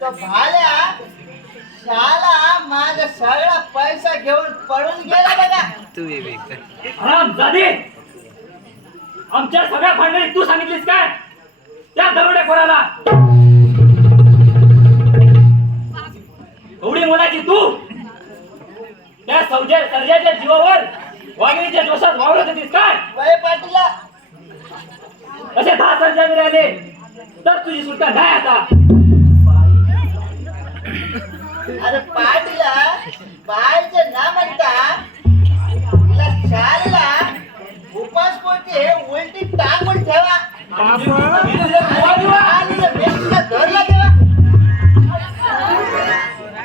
तो भाल्या शाला माझा सगळा पैसा घेऊन पळून गेला बघा. हराम जादे, आमच्या सगळ्या भांडणी तू सांगितलीस काय त्या दरोडेखोराला? एवढी मोलाची तू त्या सर्जाच्या जीवावर वाघिणीच्या जोशात वावरत होतीस काय? वय पाटीला असे 10 सर्जा मिळाले तर तुझी सुटका नाही आता. अरे पाटीला बायचं ना म्हणता तिला शाळेला उपास पोटी हे उलटी टांगून ठेवा आणि व्यक्तीला धरला ठेवा.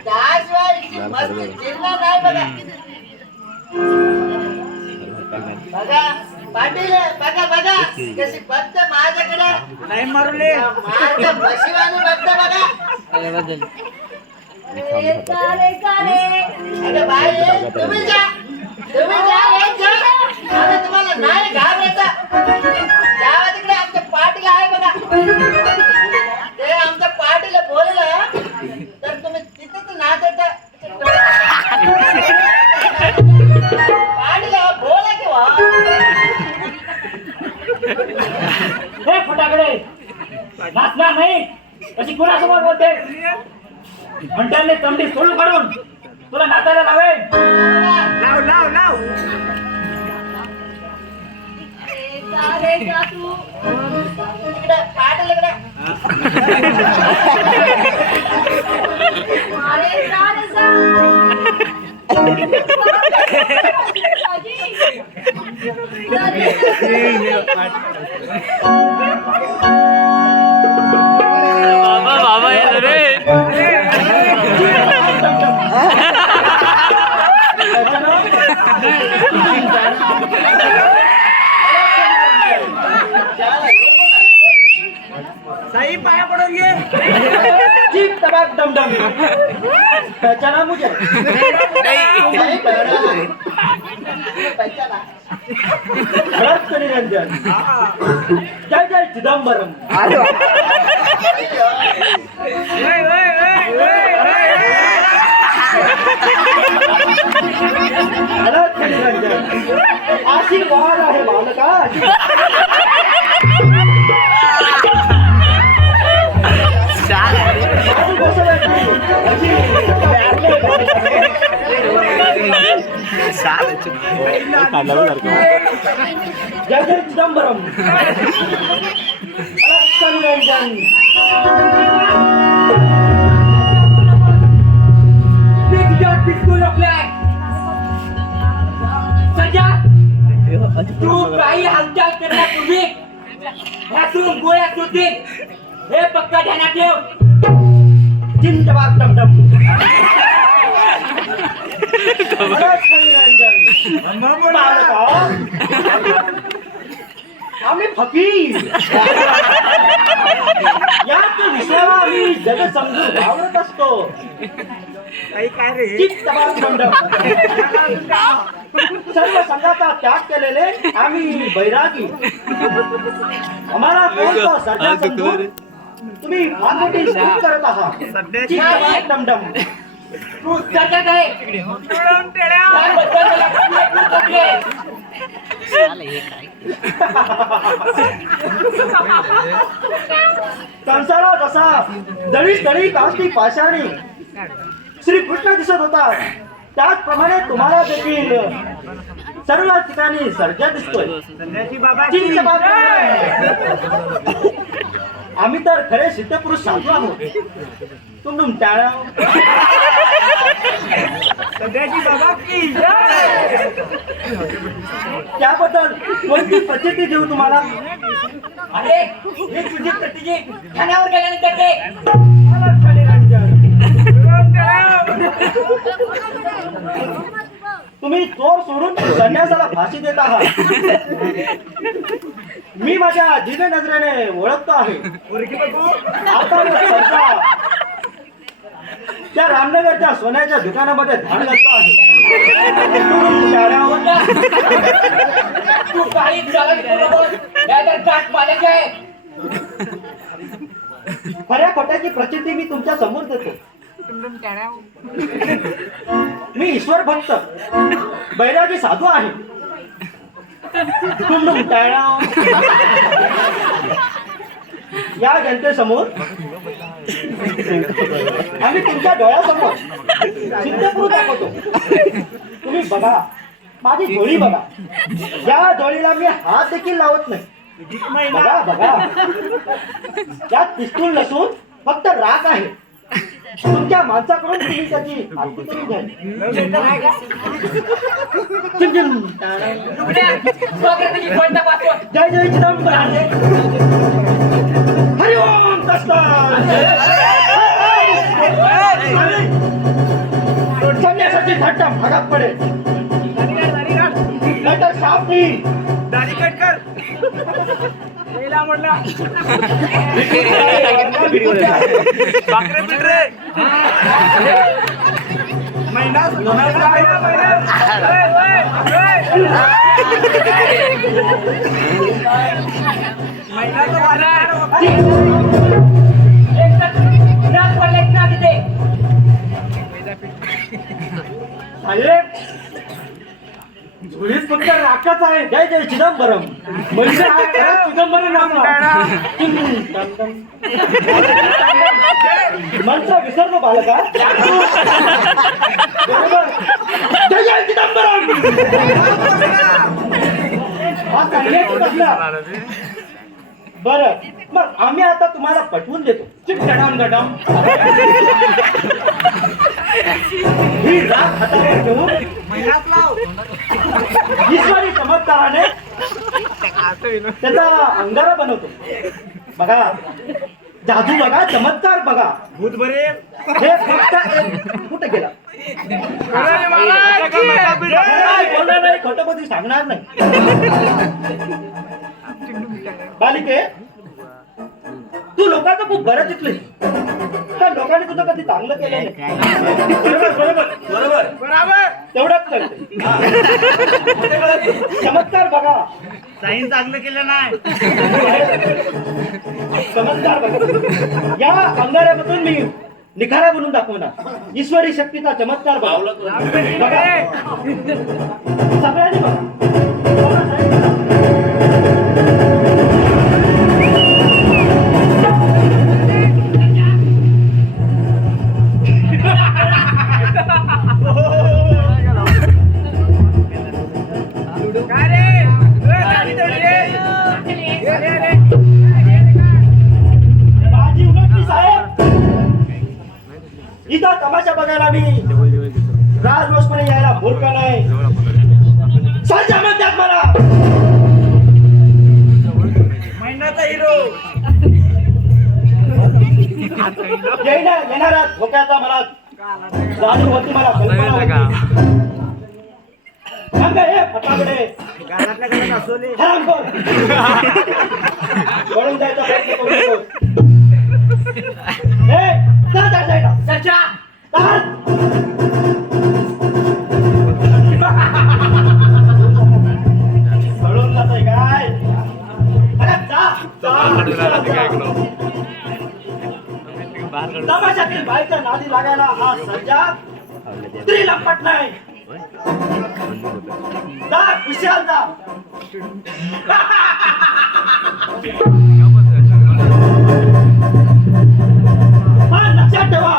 त्याशिवाय हिची मस्ती जिरणार नाही बघा. बघा पाटील बघा बघा कशी बघत माझ्याकडे नाही मारले माझ्या बशिवाने बघत बघा. अरे बाई तुम्ही जा एक जा. आता तुम्हाला नाही घाबरायचा. जावा तिकडे आमच्या पाटील आहे बघा. ते आमच्या पाटीला बोललं तर तुम्ही तिथेच नाचता. पाटीला बोला किंवा हे फटाकडे नाचणार नाही अशी कुणासमोर बोलते? घंटांनी तंबडी सोडून काढून तुला नाचायला लावेल. लाव लाव लाव इकडे पाटील इकडे. बाबा येतो रे. साई पाया पडून घे. जीप तबाक दमदम पहचाना मुझे? नहीं पहचाना. पहचाना. भरत निरंजन, जय जय चिदंबरम. भरत निरंजन, आशीर्वाद आहे बालका. जय जय चिदंबरम, भरत Niranjan. Big Dot School of Black. सजा, तू काही हालचाल करण्यापूर्वी ह्यातून गोळ्या सुटतील हे पक्का ध्यानात ठेव. जिंदाबाद दमदम. भरत निरंजन, बालका. आम्ही फकीर याच विषयाला आम्ही जग समजून वावरत असतो. साई काय रे जिंदाबाद दमदम. सर्व संघाचा त्याग केलेले आम्ही बैरागी. आम्हाला कोणतं सर्जन समजून तुम्ही मानवटी स्तुती करत आहात. जिंदाबाद दमदम. तू सर्जन आहे त्याबद्दल मला खूप वाटले. कंसाला जसा दळी दळी कास्ती पाषाणी श्री कृष्ण दिसत होता त्याचप्रमाणे तुम्हाला देखील सर्व ठिकाणी सर्जा दिसतोय. संध्याची बाबा जिंदाबाद. आम्ही तर खरे सिद्धपुरुष साधू आहोत. तुम टाळा. संध्याची बाबा की त्याबद्दल कोणती प्रचिती देऊ तुम्हाला? अरे हे तुझी प्रतिजी ठाण्यावर गेल्यानंतर ते निरंजन. तुम्ही चोर सोडून संन्यासाला फाशी देत आहात. मी माझ्या जिने नजरेने ओळखतो आहे. आता सर्जा त्या रामनगरच्या सोन्याच्या दुकानामध्ये धाड घालतो आहे. तू काही चालत काट पाण्याचे आहे. खऱ्या खोट्याची प्रचिती मी तुमच्या समोर देतो. मी ईश्वर भक्त बैरागी साधू आहे. टुमडुम टाळाव. या जनतेसमोर आम्ही तुमच्या डोळ्यासमोर सिद्ध करून दाखवतो. तुम्ही बघा, माझी जोडी बघा. या जोडीला मी हात देखील लावत नाही. बघा बघा, त्यात पिस्तूल नसून फक्त राख आहे. तुमच्या माणसाकडून तुम्ही त्याची आरती करून घ्या. चिमचिम. जय जय चिदंबरम. हरि ओम तस्तात. संन्यासाची थट्टा भागात पडेल. नंतर शाप देईल. दाढी कट कर. पहिला म्हणला बाकरे पिट रे. महिना साहेब, झोळीत फक्त राखच आहे. जय जय चिदंबरम. म्हणजे चिदंबरम मंत्र विसरलो बालका. बरोबर. जय जय चिदंबरम. हा सांगण्याची कसला. बरं, मग आम्ही आता तुम्हाला पटवून देतो. चिटडम गडम. ही राख हातावर घेऊन महिनाच लाव. ईश्वरी चमत्काराने त्याचा अंगारा बनवतो. बघा, जादू बघा, चमत्कार बघा. भूत बरे. हे फक्त कुठे गेला. बोलणार नाही, खोटं सांगणार नाही. बालिके, तू लोकांचं खूप बरं चितले. त्या लोकांनी तुझं कधी चांगलं केलं नाही. बरोबर बरोबर बरोबर बरोबर. तेवढंच कळते. चमत्कार बघा. साईन चांगलं केलं नाही. चमत्कार बघा. या अंगाऱ्यामधून मी निखारा बनवून दाखवणार. ईश्वरी शक्तीचा चमत्कार बघा. बघा. सगळ्यांनी बघा. बाजी उलटली साहेब. इथं तमाशा बघायला मी राजरोषपणे यायला मूर्ख नाही. सरजा म्हणतात मला. महिन्याचा हिरो. येणाऱ्या धोक्याचा मला जाणीव होती. मला कल्पना होती. सांगा हे फटाकडे घरातल्या घरात असो दे. हरामखोर. पळून जायचा प्रयत्न करू नकोस. ए, जा त्या साईडला. सरजा, ताल. पळून जातोय काय. अरे जा. तमाशातील बाईच्या नादी लागायला हा सर्जा स्त्री लंपट नाही. जा, विशाल जा. हा लक्षात ठेवा.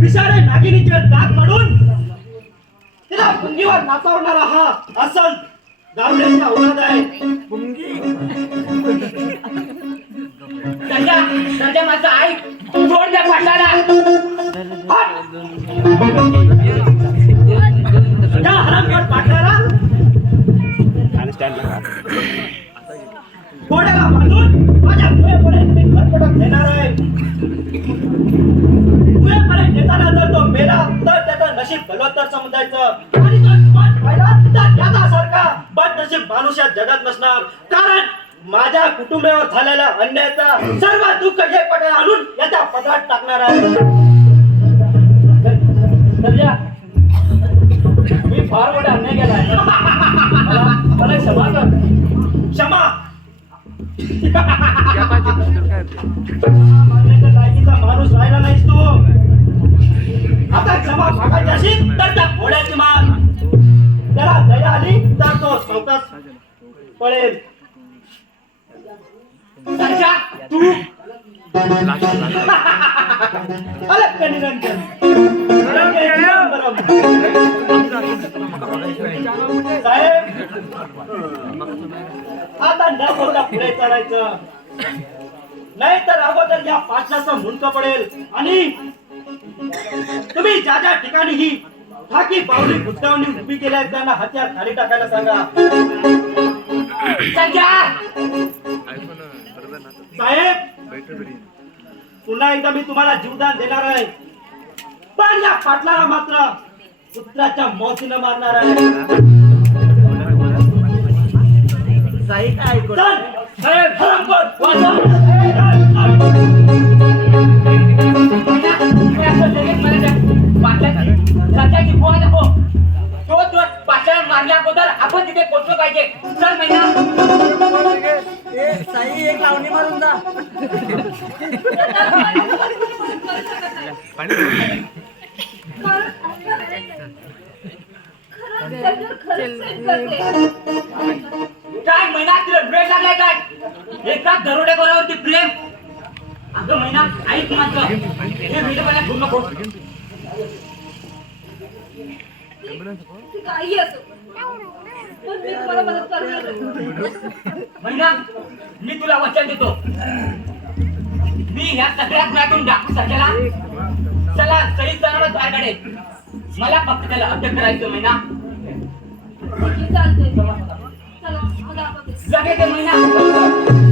विशाळे नागिनीचे दात काढून तिला पुंगीवर नाचवणारा हा असल गावड्याचा औलाद आहे. सरजा, सरजा माझं ऐक. सोड त्या पाटलाला. त्या हरामखोर पाटलाला घोड्याला बांधून माझ्या पुढेपर्यंत मी घरपटत नेणार आहे. पुढेपर्यंत नेताना जर तो मेला तर त्याचं नशीब बलवत्तर समजायचं आणि जर मत व्हायला तर त्याच्यासारखा बदनशीब माणूस या जगात नसणार. कारण माझ्या कुटुंबावर झालेल्या अन्यायाचा सर्व दुःख हे पडे आणून याच्या पदरात टाकणार आहे. सरजा, मी फार मोठा अन्याय केलाय. मला क्षमा कर. क्षमा मारण्याच्या लायकीचा माणूस राहिला नाहीस तू. आता क्षमा मागायची असेल तर त्या घोड्याची मार. त्याला दया आली तर तो स्वतःच पळेल. संजा, तू अलग का निरंजन. साहेब, आता न बोलता पुढे चालायचं, नाही तर अगोदर या पाटलाचं मुंडकं पडेल आणि तुम्ही ज्या ज्या ठिकाणी ही ठाकी पावली गुंतवणी उभी केल्या त्यांना हत्यार खाली टाकायला सांगा. संजा, साहेब, पुन्हा एकदा मी तुम्हाला जीवदान देणार आहे, पण या पाटलाला मात्र पुत्राच्या मौतीनं मारणार आहे. साई काय ऐकू चल, साहेब, हरामखोर, वाजव. संजाची बुवा नको. तो पाषाण मारल्या अगोदर आपण तिथे पोहोचलो पाहिजे. चल मैना. साई एक लावणी मारून जा. काय मैना, तुला वेळ लागलाय काय? एका दरोडेखोरावरती प्रेम. अगं मैना, ऐक माझं. हे व्हिडिओ मला घेऊ नको. काही असो पण मी तुम्हाला मदत करणार. मैना, मी तुला वचन देतो, मी ह्या सगळ्या गुन्ह्यातून डाकू सध्याला चला सही सलामत बाहेर काढेल. मला फक्त त्याला अटक करायचं. मैना, चालतंय. चला मला आपण लगेच ये मैना.